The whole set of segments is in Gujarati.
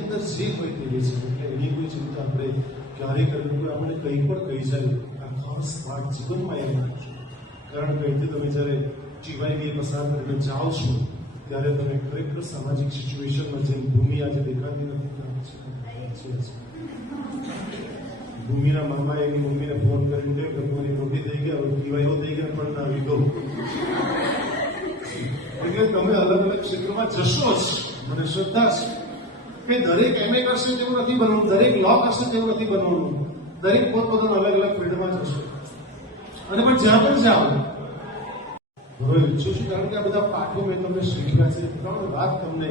અંદર જે હોય તે રહે છે, એટલે એની કોઈ ચિંતા આપણે ક્યારે કરવી, કોઈ આપણે કંઈ પણ કહી જાય આ ખાસ વાત જીવનમાં એ રાખજો. કારણ કે અહીંથી તમે જ્યારે ટીવાયબીએ પસાર કરીને જાઓ છો ત્યારે તમે ખરેખર સામાજિક સિચ્યુએશનમાં જેમ ભૂમિ આજે દેખાતી નથી, ભૂમિના મામા એની મમ્મીને ફોન કરીને કહે કે ભૂમિ મોટી થઈ ગયા, હવે ટીવાયઓ થઈ ગયા પણ ના લીધો. એટલે તમે અલગ અલગ ક્ષેત્રમાં જશો જ. મને શ્રદ્ધા છે કે દરેક MA કરશે તેવું નથી બનવાનું, દરેક લો કરશે તેવું નથી બનવાનું, દરેક પોતપોતાના અલગ અલગ ફિલ્ડમાં જશો. અને પણ જ્યાં પણ જાઓ હવે ઈચ્છું છું, કારણ કે આ બધા પાઠો મેં તમને શીખ્યા છે, 3 વાત તમને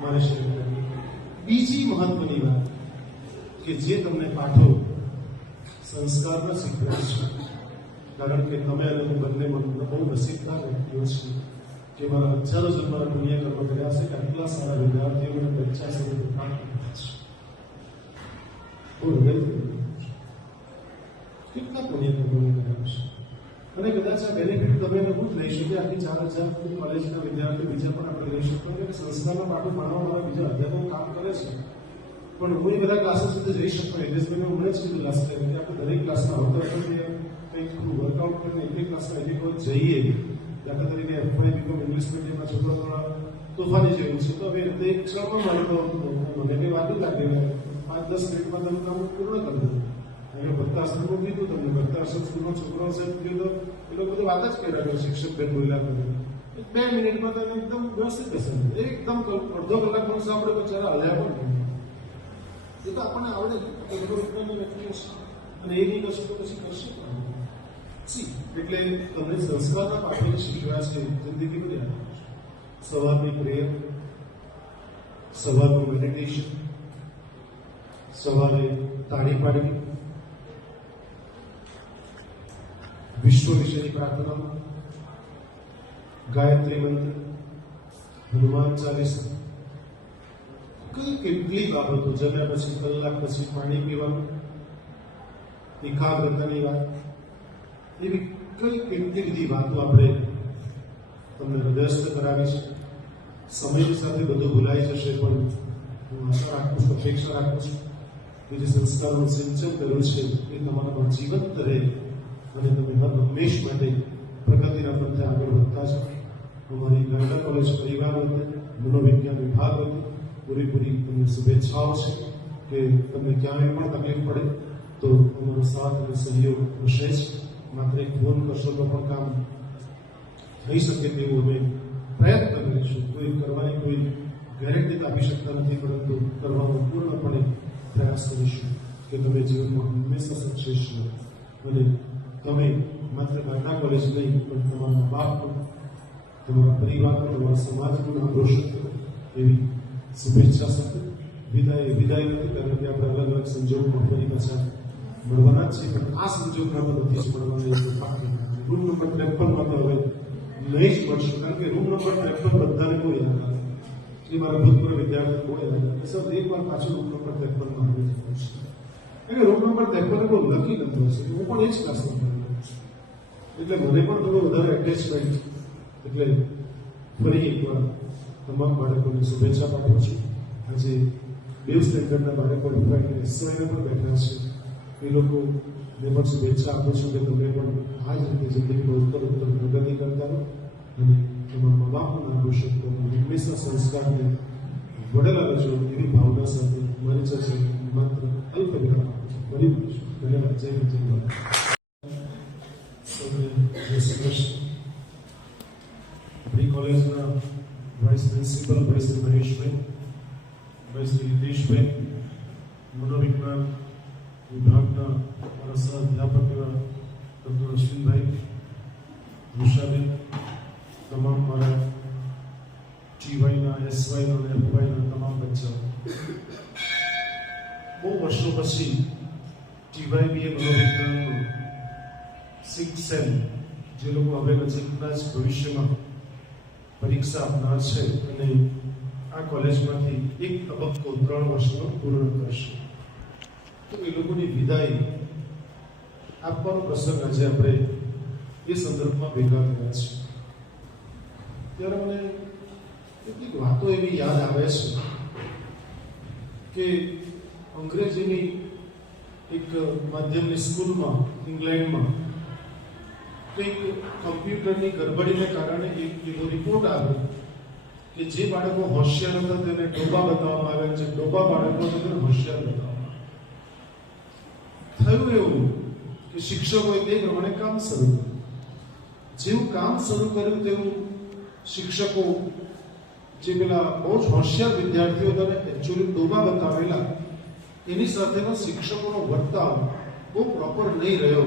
મારે શેર કરવી. બીજી મહત્વની વાત કે જે તમને પાઠો સંસ્કારમાં શીખ્યા છે, કારણ કે તમે અને હું બંને બહુ નસીબદાર વ્યક્તિઓ છીએ કે મારા હજારો જન્મના પુણ્ય કર્મ કર્યા છે કે આટલા સારા વિદ્યાર્થીઓને પરીક્ષા સાથે પાઠ કર્યા છે. કેટલા પુણ્ય કર્મો કર્યા છે. અને કદાચ આ બેનિફિટ તમે હું જ લઈ શકીએ, આટલી 4000 કોલેજના વિદ્યાર્થીઓ બીજા પણ આપણે લઈ શકીએ કે સંસ્થાના પાઠો ભણવા વાળા બીજા અધ્યાપકો કામ કરે છે. પણ હું એ બધા ક્લાસો સુધી જઈ શકું. એડ્રેસમેન્ટ હમણાં જ કીધું લાસ્ટ ટાઈમ કે આપણે દરેક ક્લાસમાં આવતા વખતે કંઈક થોડું વર્કઆઉટ કરીને એક ક્લાસમાં એક વખત જઈએ. દાખલા તરીકે FY BCom ઇંગ્લિશ મીડિયમમાં છોકરા થોડા તોફાની જેવું છે, તો હવે એક ક્ષણમાં મારતો મને કંઈ વાત જ લાગે 5-10 મિનિટમાં તમે કામ પૂર્ણ કરી દો. હવે ભક્તાશ્રમનું કીધું તમને, ભક્તાશ્રમ સ્કૂલનો છોકરો સાહેબ કીધું એ લોકો બધું વાત જ કર્યા કરે, શિક્ષક બેન બોલ્યા કરે 2 મિનિટમાં તમે એકદમ વ્યવસ્થિત હશે, એકદમ અડધો કલાક પણ સાંભળે બચારા હલ્યા પણ એ તો આપણને આવડે અને એ નહીં કરશું તો પછી કરશે એટલે તમને સંસ્કારના પાઠો શીખવ્યા છે જિંદગી બધી યાદ રાખજો. સવારની પ્રેયર, સવારનું મેડિટેશન, સવારે તાળી પાડવી, વિશ્વ વિશેની પ્રાર્થના, ગાયત્રી મંત્ર, હનુમાન ચાલીસા, કેટલી બાબતો. જમ્યા પછી કલાક પછી પાણી પીવાનું, એકાગ્રતાની વાત, એવી કેટલી બધી વાતો આપણે તમને હૃદયસ્થ કરાવી છે. સમયની સાથે બધું ભૂલાઈ જશે, પણ હું આશા રાખું છું, અપેક્ષા રાખું છું કે જે સંસ્કારોનું સિંચન કર્યું છે એ તમારામાં જીવંત રહે અને તમે હંમેશ માટે પ્રગતિના પંથે આગળ વધતા છો. અમારી ગાંડા કોલેજ પરિવાર વતી, મનોવિજ્ઞાન વિભાગ વતી પૂરેપૂરી તમને શુભેચ્છાઓ છે કે તમને ક્યાંય પણ તકલીફ પડે તો અમારો સાથ અને સહયોગ હશે જ. માત્ર એક ફોન કરશો તો પણ કામ થઈ શકે તેવું અમે પ્રયત્ન કરીશું. કોઈ કરવાની કોઈ ગેરંટી આપી શકતા નથી, પરંતુ કરવાનો પૂર્ણપણે પ્રયાસ કરીશું કે તમે જીવનમાં હંમેશા સક્સેસ છો અને તમે માત્ર ગાંડા કોલેજ નહીં પણ તમારા બાપનું, તમારા પરિવારનું, તમારા સમાજનું નામ રોશન કરો એવી શુભેચ્છા સાથે વિદાય નથી, કારણ કે આપણે અલગ અલગ સંજોગોમાં ફરી પાછા મળવાના જ છે, પણ આ સંજોગમાં તો નથી જ મળવાના. રૂમ નંબર 53માં તો હવે નહીં જ મળશું, કારણ કે રૂમ નંબર 53 બધાને બહુ યાદ આવે. એ મારા ભૂતપૂર્વ વિદ્યાર્થીઓ બહુ યાદ આવે. સર એકવાર પાછું રૂમ નંબર 53માં આવી જવું છે. એટલે રૂમ નંબર 53 બહુ લકી નંબર છે. હું પણ એ જ ક્લાસમાં ભણેલો છું, એટલે મને પણ થોડું વધારે એટેચમેન્ટ. એટલે ફરી એકવાર તમામ બાળકોને શુભેચ્છા પાઠવું છું. આજે 2 સ્ટેન્ડર્ડના બાળકો SYને પણ બેઠા છે, એ લોકોને પણ શુભેચ્છા આપું છું કે તમે પણ આ જ રીતે જિંદગીમાં ઉત્તર પ્રગતિ કરતા રહો અને તમારા મા બાપનું નામ રોશન કરો. હંમેશા સંસ્કારને વડેલા રહેજો એવી ભાવના સાથે મારી ચર્ચા માત્ર અલ્પ વિરામ આપું છું. ફરી મળીશું. ધન્યવાદ. જય હિન્દ, જય ભારત. જય શ્રી કૃષ્ણ. આપણી કોલેજના વાઇસ પ્રિન્સિપલ ભાઈ શ્રી મહેશભાઈ, ભાઈ શ્રી હિતેશભાઈ, મનોવિજ્ઞાન વિભાગના મારા સહ અધ્યાપક એવા ડૉક્ટર અશ્વિનભાઈ, ઉષાબેન, તમામ મારા TYના, SYના અને FYના તમામ બચ્ચાઓ, બહુ વર્ષો પછી TYBA મનોવિજ્ઞાનનું 6th સેમ જે લોકો હવે નજીકના જ ભવિષ્યમાં પરીક્ષા આપનાર છે અને આ કોલેજમાંથી એક તબક્કો 3 વર્ષનો પૂર્ણ કરશે, તો એ લોકોની વિદાય આપવાનો પ્રસંગ આજે આપણે એ સંદર્ભમાં ભેગા થયા છે. ત્યારે મને કેટલીક વાતો એવી યાદ આવે છે કે અંગ્રેજીની એક માધ્યમની સ્કૂલમાં ઇંગ્લેન્ડમાં કંઈક કમ્પ્યુટરની ગડબડીને કારણે એક એવો રિપોર્ટ આવ્યો કે જે બાળકો હોશિયાર હતા તેને ડોબા બતાવવામાં આવ્યા છે, ડોબા બાળકો તેને હોશિયાર બતાવવામાં થયું એવું કે શિક્ષકોએ તે પ્રમાણે કામ શરૂ કર્યું. જેવું કામ શરૂ કર્યું તેવું શિક્ષકો જે પેલા બહુ જ હોશિયાર વિદ્યાર્થીઓ તેને એકચ્યુઅલી ડોબા બતાવેલા એની સાથેનો શિક્ષકોનો વર્તાવ બહુ પ્રોપર નહીં રહ્યો.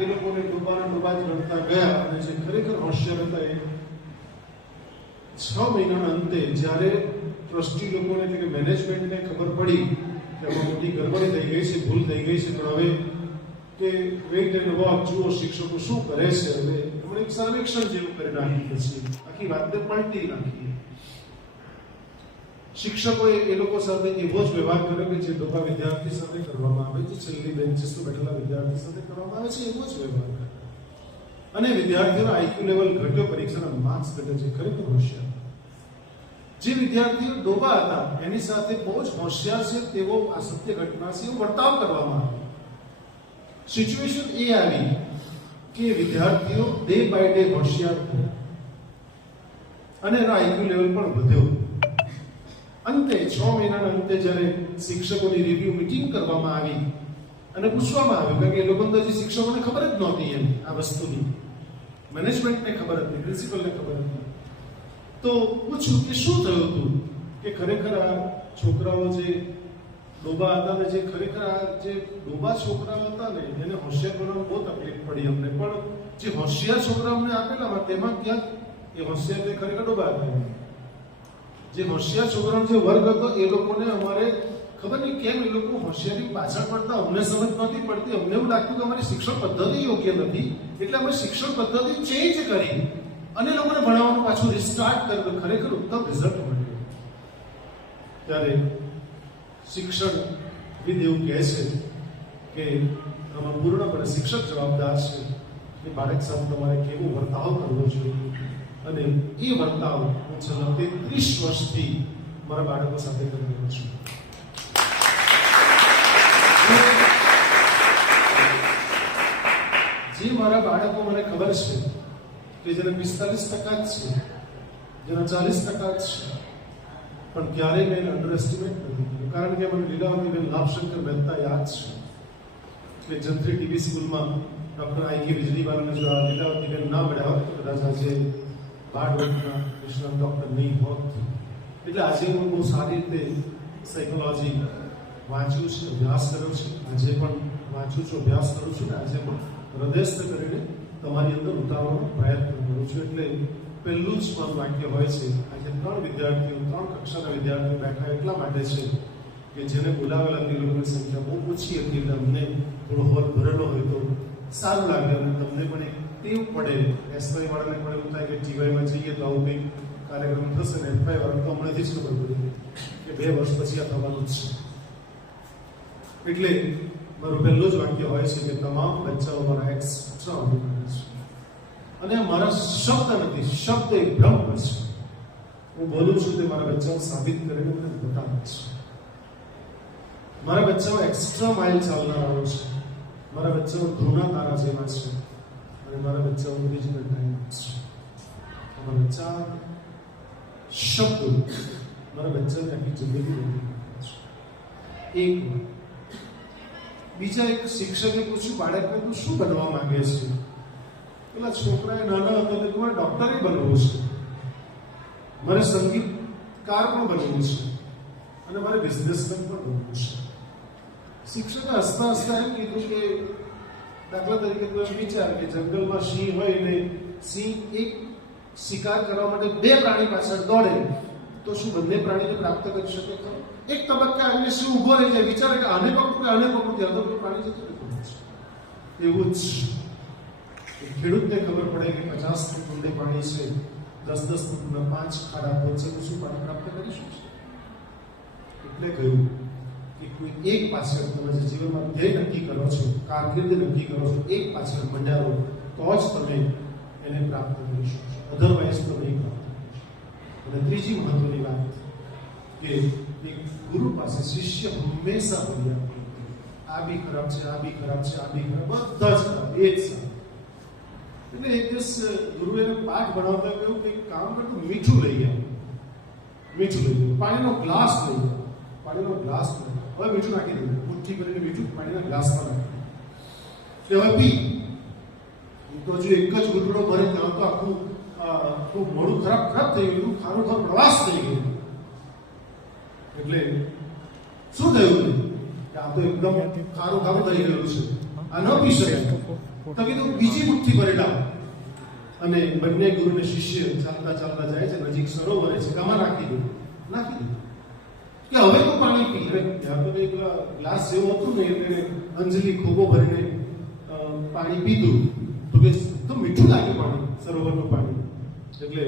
એ લોકોને ડોબા જ ગણતા ગયા અને જે ખરેખર હોશિયાર હતા એ 6 મહિનાના અંતે જ્યારે ટ્રસ્ટી લોકોને કે મેનેજમેન્ટને ખબર પડી કે આમાં મોટી ગડબડી થઈ ગઈ છે, ભૂલ થઈ ગઈ છે, પણ હવે કે વેઇટ એન્ડ વોચ, જુઓ શિક્ષકો શું કરે છે. હવે એમણે એક સર્વેક્ષણ જેવું કરી નાખ્યું, પછી આખી વાતને પલટી નાખી. શિક્ષકોએ એ લોકો સાથે એવો જ વ્યવહાર કર્યો કે જે ડોબા વિદ્યાર્થી સાથે કરવામાં આવે છે, છેલ્લી બેન્ચીસ પર બેઠેલા વિદ્યાર્થી સાથે કરવામાં આવે છે, એવો જ વ્યવહાર કર્યો. અને વિદ્યાર્થીઓનો આઈક્યુ લેવલ ઘટ્યો, પરીક્ષાના માર્ક્સ ઘટે છે. ખરેખર હોશિયાર જે વિદ્યાર્થીઓ ડોબા હતા એની સાથે બહુ જ હોશિયાર છે તેવો આ સત્ય ઘટના છે એવો વર્તાવ કરવામાં આવ્યો. સિચ્યુએશન એ આવી કે વિદ્યાર્થીઓ ડે બાય ડે હોશિયાર થયા અને એનો આઈક્યુ લેવલ પણ વધ્યો. અંતે 6 મહિનાના અંતે જ્યારે શિક્ષકોની રિવ્યુ મીટિંગ કરવામાં આવી અને પૂછવામાં આવ્યું, કારણ કે એ લોકો તો શિક્ષકોને ખબર જ નહોતી એમ આ વસ્તુની, મેનેજમેન્ટને ખબર હતી, પ્રિન્સિપલને ખબર હતી. તો પૂછ્યું કે શું થયું હતું કે ખરેખર આ છોકરાઓ જે ડોબા હતા ને, જે ખરેખર આ જે ડોબા છોકરાઓ હતા ને એને હોશિયાર બનાવવામાં બહુ તકલીફ પડી અમને, પણ જે હોશિયાર છોકરા અમને આપેલા તેમાં ક્યાંક એ હોશિયાર તે ખરેખર ડોબા હતા. જે હોશિયાર છોકરાનો જે વર્ગ હતો એ લોકોને અમારે ખબર નહીં કેમ એ લોકો હોશિયારી પાછળ પડતા, અમને સમજ નહોતી પડતી. અમને એવું લાગતું કે અમારી શિક્ષણ પદ્ધતિ યોગ્ય નથી, એટલે અમે શિક્ષણ પદ્ધતિ ચેન્જ કરી અને લોકોને ભણાવવાનું પાછું રિસ્ટાર્ટ કર્યું. ખરેખર ઉત્તમ રિઝલ્ટ મળ્યું. ત્યારે શિક્ષણવિદ એવું કહે છે કે આમાં પૂર્ણપણે શિક્ષક જવાબદાર છે કે બાળક સાથે તમારે કેવો વર્તાવ કરવો જોઈએ. અને એ વર્તાવ હું છેલ્લા 33 વર્ષથી મારા બાળકો સાથે કરી રહ્યો છું. જે મારા બાળકો મને ખબર છે કે જેને 45% જ છે, જેના 40% જ છે, પણ ક્યારેય મેં અંડર એસ્ટિમેટ નથી કર્યું. કારણ કે મને લીલાવતીબેન લાભશંકર મહેતા યાદ છે કે જંત્રી ટીબી સ્કૂલમાં ડૉક્ટર આઈ.કે. વીજળીવાલાને જો આ લીલાવતીબેન ના મળ્યા હોત તો કદાચ આજે બાળરોગના નિષ્ણાત ડૉક્ટર નહીં હોત. એટલે આજે હું બહુ સારી રીતે સાયકોલોજી વાંચ્યું છે, અભ્યાસ કર્યો છે, આજે પણ વાંચું છું, અભ્યાસ કરું છું ને આજે પણ હૃદયસ્થ કરીને તમારી અંદર ઉતારવાનો પ્રયત્ન કરું છું. એટલે પહેલું જ મારું વાક્ય હોય છે, આજે 3 વિદ્યાર્થીઓ 3 કક્ષાના વિદ્યાર્થીઓ બેઠા એટલા માટે છે કે જેને બોલાવેલા તે લોકોની સંખ્યા બહુ ઓછી હતી, એટલે અમને થોડો હોલ ભરેલો હોય તો સારું લાગે અને તમને પણ એક ટેવ પડે. એસવાય વાળાને પણ એવું થાય કે ટીવાયમાં જઈએ તો આવું કંઈક કાર્યક્રમ થશે ને એફવાય વાળા તો હમણાંથી જ ખબર પડી કે 2 વર્ષ પછી આ થવાનું જ છે. એટલે મારું પહેલું જ વાક્ય હોય છે કે તમામ બચ્ચાઓ મારા એક્સ્ટ્રા ઓર્ડિનરી છે. અને મારા શબ્દ નથી, શબ્દ એ બ્રહ્મ છે. હું બોલું છું તે મારા બચ્ચાઓ સાબિત કરીને મને બતાવે છે. મારા બચ્ચાઓ એક્સ્ટ્રા માઇલ ચાલનારાઓ છે. મારા બચ્ચાઓ ધ્રુના તારા જેવા છે અને મારા બચ્ચાઓ ઓરિજિનલ ટાઈમ છે. મારા બચ્ચા શબ્દ મારા બચ્ચાને આખી જિંદગી બદલી છે. એક બીજા એક શિક્ષકે પૂછ્યું, બાળકને તું શું બનવા માંગે છે? પેલા છોકરાએ નાના હતો તો મારે ડોક્ટરે બનવું છે, મારે સંગીતકાર પણ બનવું છે અને મારે બિઝનેસમેન પણ બનવું છે. શિક્ષકે હસતા હસતા એમ કીધું કે દાખલા તરીકે તું એમ વિચાર કે જંગલમાં સિંહ હોય ને સિંહ એક શિકાર કરવા માટે 2 પ્રાણી પાછળ દોડે તો શું બંને પ્રાણીને પ્રાપ્ત કરી શકે ખરો? એક તબક્કે આવીને સિંહ ઉભો રહી જાય, વિચારે કે આને પકડું કે આને પકડું, ત્યાં તો પ્રાણી જતું રહેતું છે. એવું જ ખેડૂતને ખબર પડે કે 50 ફૂટ ઊંડે પાણી છે, 10-10 ફૂટના 5 ખાડા વચ્ચે શું પાણી પ્રાપ્ત કરીશું? એટલે કહ્યું કે કોઈ એક પાછળ તમે જે જીવનમાં ધ્યેય નક્કી કરો છો, કારકિર્દી નક્કી કરો છો, એક પાછળ મંડારો તો જ તમે એને પ્રાપ્ત કરી શકશો, અધરવાઇઝ તો નહીં પ્રાપ્ત કરી શકશો. અને ત્રીજી મહત્વની વાત કે એક ગુરુ પાસે શિષ્ય હંમેશા બોલ્યા આ બી ખરાબ છે, આ બી ખરાબ છે, આ બી ખરાબ, બધા જ ખરાબ એક સાથે. એટલે એક દિવસ ગુરુએ પાઠ ભણાવતા કહ્યું કે કામ કરતું મીઠું લઈ ગયા, મીઠું લઈ ગયું, પાણીનો ગ્લાસ લઈ ગયો, પાણીનો ગ્લાસ લઈ ગયો. હવે મીઠું નાખી દીધું, મુઠ્ઠી કરીને મીઠું પાણીના ગ્લાસમાં નાખ્યું. હવે પી તો હજુ એક જ ઘૂંટડો ભરે ત્યાં તો આખું મોડું ખરાબ થઈ ગયું, ખારું પ્રવાસ થઈ ગયો. એટલે શું થયું કે આ તો એકદમ ખારું થઈ ગયું છે, આ ન પી શકે. તો કીધું બીજી મુઠ્ઠી ભરી લાવો. અને બંને ગુરુ ને શિષ્ય ચાલતા જાય છે, નજીક સરોવર છે, ગામાં નાખી દીધું કે હવે તો પાણી પી. ત્યાં તો એક ગ્લાસ જેવું હતું ને એટલે અંજલિ ખોબો ભરીને પાણી પીધું તો કે મીઠું લાગ્યું પાણી, સરોવરનું પાણી. એટલે